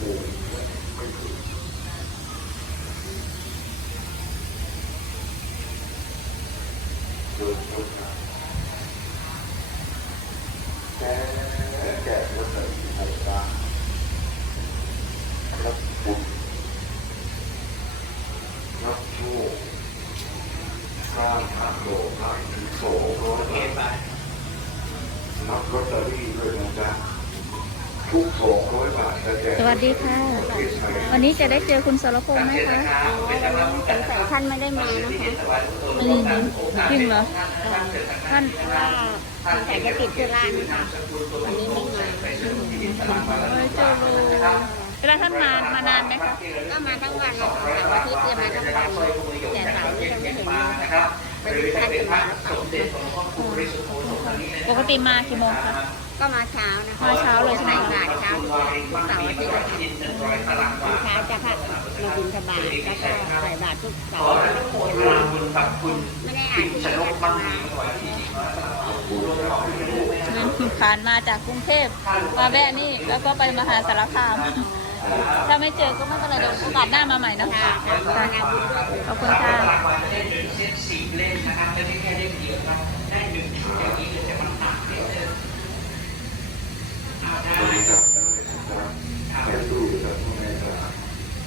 แกแกะแล้ใส่ใส่ตารับบุญรับโสร้างพระโลกได้ถึงสองร้อยบาทรับลอตเตอรี่ด้วยนะจ๊ะ สองร้อยบาทจะแจกสวัสดีค่ะประเทศไทยวันนี้จะได้เจอคุณสรพงษ์ไหมคะสงสัยท่านไม่ได้มานะคะอืมจริงเหรอท่านว่าสงสัยจะติดธุระนะคะวันนี้ไม่มาเอ้ยเจอโลเวลาท่านมามานานไหมคะก็มาทั้งวันเลยค่ะเสาร์อาทิตย์จะมาทั้งวันแต่เสาร์นี้ก็ไม่เห็น มาไม่รู้ท่านจะมาหรือเปล่าปกติมากี่โมงคะก็มาเช้านะคะมาเช้าเลยใช่ไหมใส่บาตรเช้าทุกเสาร์อาทิตย์เลยค่ะตอนเช้าจะพัดมาบินธบาตแล้วก็ใส่บาตรทุกเสาร์อาทิตย์ไม่ได้อ่านที่จะมานั้นผ่านมาจากกรุงเทพมาแวะนี่แล้วก็ไปมหาสารคาม ถ้าไม่เจอก็ไม่เป็นไรเดี๋ยวโอกาสหน้ามาใหม่เนอะค่ะค่ะมานาบุญด้วยขอบคุณค่ะบริจาคแม่ตู้จากพ่อแม่จะ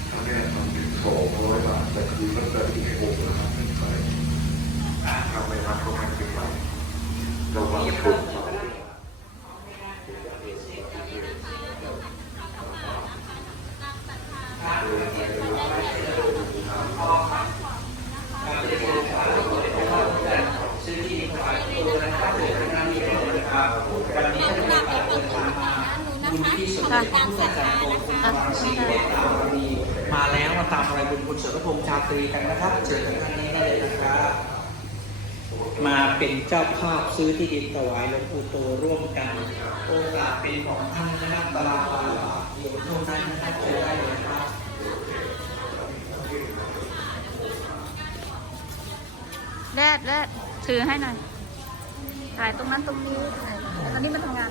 ถ้าแม่ทำถึงสองร้อยบาทแต่คือลอตเตอรี่ให้ผมนะครับเป็นไปถ้าไม่รับก็ไม่เป็นไรเราวางชุด ค่ะ ตามศรัทธา นะคะมาแล้วมาตามอะไรบุญคุณเสรพงษ์ชาตรีกันนะครับเชิญทางท่านนี้ได้เลยนะครับมาเป็นเจ้าภาพซื้อที่ดินถวายหลวงปู่โตร่วมกันโอกาสเป็นของท่านนะครับตลาดบาทอยู่เท่านั้นนะครับเชิญได้เลยนะครับแรดแรดถือให้หน่อยถ่ายตรงนั้นตรงนี้ถ่ตอนนี้มันทำงาน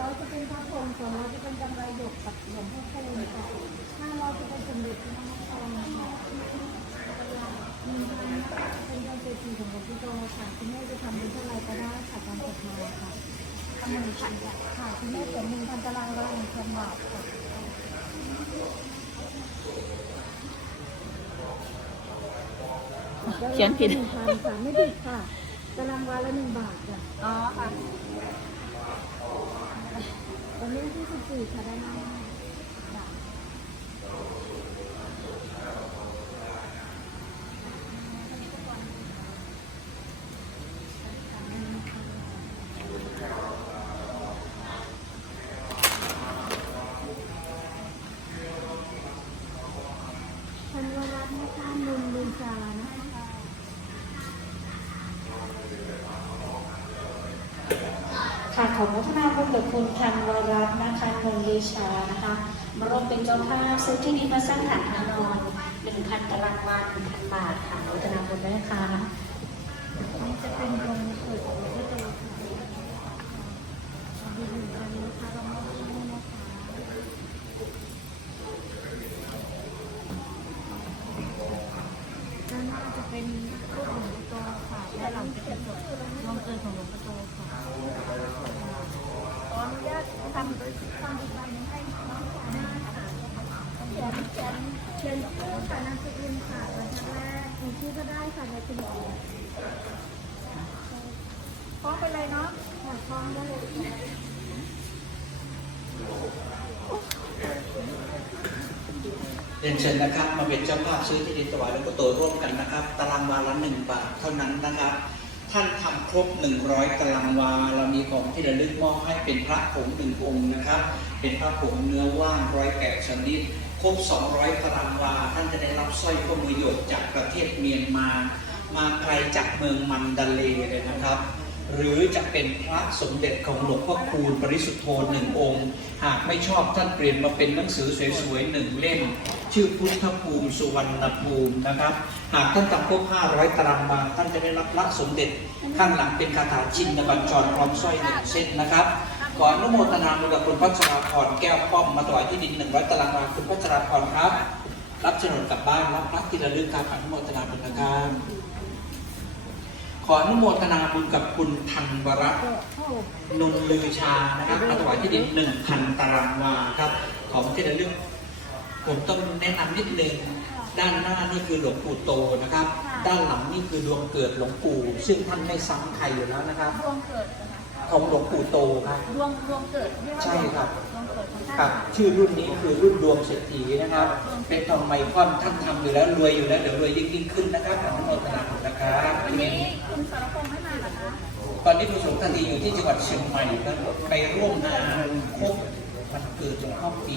ร้อยจะเป็นพระพรหมสองร้อยจะเป็นกำไรหยกกับหลวงพ่อคูณค่ะห้าร้อยจะเป็นสมเด็จพระนครทองค่ะหนึ่งพันเป็นการเศรษฐีของหลวงพ่อโตค่ะคุณแม่จะทำเป็นเท่าไรก็ได้ค่ะตามศรัทธาค่ะทำหนึ่งพันบาทค่ะคุณแม่เขียนหนึ่งพันตารางละหนึ่งพันบาทค่ะเขียนผิด หนึ่งพันค่ะไม่ผิดค่ะตารางวาละหนึ่งบาทค่ะ อ๋อค่ะ วันนี้ที่สิบสี่ค่ะได้านหน้าค่ะธันวรัตน์นะคะมุนบุญจานะคะ ค่ะขอพัฒนาบุญกับคุณธันวรัตน์นะคะนงลีชานะคะมาร่วมเป็นเจ้าภาพซื้อที่ดินมาสร้างฐานพระนอน1,000ตารางวา1,000บาทค่ะพัฒนาบุญด้วยนะคะนี่จะเป็นวันเกิดของหลวงพ่อโตค่ะดีหนึ่งวันนะคะเรามอบให้นะคะด้านหน้าจะเป็นรูปหลวงพ่อโตค่ะด้านหลังจะเป็นวันเกิดของหลวงพ่อโตค่ะ ออนุญาตทำโดยทำอีกใบหนึ่งให้น้องสาวได้ค่ะเขียนเขียนเขียนชื่อค่ะนามสกุลค่ะวันแรกมีชื่อก็ได้ค่ะในคุณหมอฟ้องไปเลยเนาะค่ะฟ้องได้เลยเรียนเชิญนะครับมาเป็นเจ้าภาพซื้อที่ดินถวายหลวงปู่โตร่วมกันนะครับ ตารางวาละหนึ่งบาทเท่านั้นนะครับ ท่านทำครบ 100 ตารางวา มีของที่ระลึกมอบให้เป็นพระผงหนึ่งองค์นะครับ เป็นพระผงเนื้อว่างร้อยแกะชนิดครบ 200 ตารางวา ท่านจะได้รับสร้อยข้อมือหยกจากประเทศเมียนมา มาไกลจากเมืองมันดาเลเลยนะครับ หรือจะเป็นพระสมเด็จของหลวงพ่อคูณปริสุทธโธหนึ่งองค์ หากไม่ชอบท่านเปลี่ยนมาเป็นหนังสือสวยๆหนึ่งเล่ม ชื่อพุทธภูมิสุวรรณภูมินะครับ หากท่านทำครบ500 ตารางวาท่านจะได้รับพระสมเด็จข้างหลังเป็นคาถาชินบัญชรพร้อมสร้อยหนึ่งเส้นนะครับขออนุโมทนาบุญกับคุณพัชราพรแก้วป้อมมาถวายที่ดิน100ตารางวาคุณพัชราพรครับ รับโฉนดกลับบ้านรับพระที่ระลึกครับอนุโมทนาบุญนะครับ ขออนุโมทนาบุญกับคุณธันวรัตน์นนลือชานะครับมาถวายที่ดิน1,000ตารางวาครับ ของที่ระลึกผมต้องแนะนำนิดนึงด้านหน้านี่คือหลวงปู่โตนะครับ ด้านหลังนี่คือดวงเกิดหลวงปู่ ซึ่งท่านไม่ซ้ำใครอยู่แล้วนะครับดวงเกิดนะคะของหลวงปู่โตครับดวงดวงเกิดเรียกว่าใช่ครับ ครับชื่อรุ่นนี้คือรุ่นดวงเศรษฐีนะครับ เป็นทองไมคอนท่านทำอยู่แล้วรวยอยู่แล้วเดี๋ยวรวยยิ่งยิ่งขึ้นนะครับอนุโมทนาบุญนะครับวันนี้คุณสรพงษ์ไม่มาเหรอคะตอนนี้คุณสมทันทีอยู่ที่จังหวัดเชียงใหม่ครับไปร่วมงานครบวันเกิดหลวงพ่อปี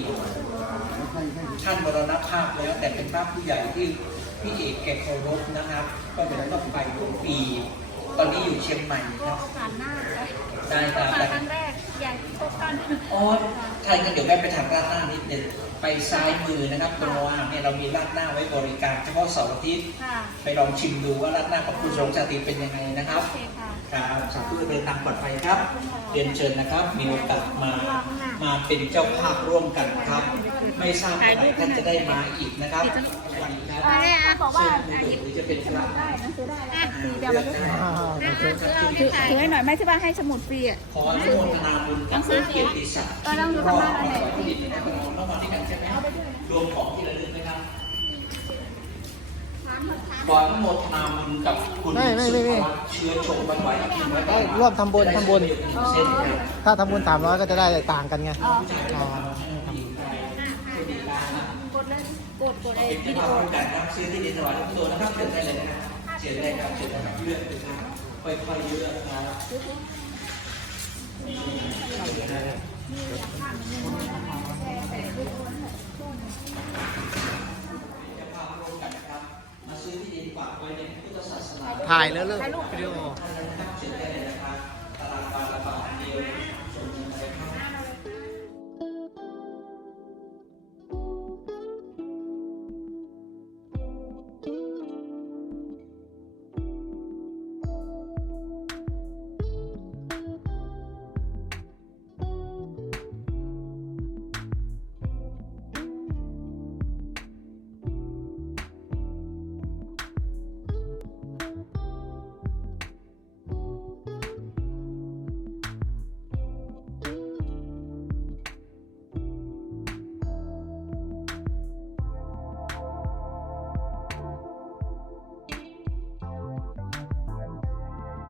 ท่านมรณภาพแล้วแต่เป็นพระผู้ใหญ่ที่พี่เอกแกเคารพนะครับ ก็เป็นต้องไปทุกปี ตอนนี้อยู่เชียงใหม่คก็รับโอกาสหน้าเลยได้ครับมาครั้งแรก อยากพบกันอ๋อใช่งั้นเดี๋ยวแม่ไปทางราดหน้านิดนึงไปซ้ายมือนะครับตรงว่างเนี่ยเรามีราดหน้าไว้บริการเฉพาะเสาร์อาทิตย์ค่ะไปลองชิมดูว่าราดหน้าของคุณสงชาติเป็นยังไงนะครับ โอเคค่ะ ครับสาธุเดินทางปลอดภัยครับ เรียนเชิญนะครับ มีโอกาสมา มาเป็นเจ้าภาพร่วมกันครับ ไม่ทราบเมื่อไหร่ท่านจะได้มาอีกนะครับสวัสดีครับท่านบอกว่าเชิญดูหรือจะเป็นพระได้หนังสือได้แล้วอ่าเดี๋ยวเลืเราอกจะได้ถือถือให้หน่อยไม่ใช่ว่าให้สมุดฟรีอะขออนุโมทนา บุญกับพระเกียรติศักดิ์เออต้องดูรอทำบงานอะไรมาที่ดินนะครับเรามาด้วยกันใช่ไหมรวมของที่ระลึกไหมครับขออนุโมทนาบุญกับคุณไม่ไม่ไม่ไม่สุภวัฒน์เชื้อชมบันไหวที่ไว้ได้ร่วมทำบุญทำบุญเส้นถ้าทำบุญสามร้อยก็จะได้ต่างกันไงอ๋ออ๋อกดเลยกดกดเป็นวิที่ดีมาโอร่วมกันครับซื้อที่ดินถวายหลวงปู่โตนะครับเชิญได้เลยนะครับเชิญได้ครับเชิญได้เลือกเลยครับค่อยๆเลือกครับจะพาร่วมกันนะครับ ถ่ายแล้วเลิกวิดีโอนะครับเชิญ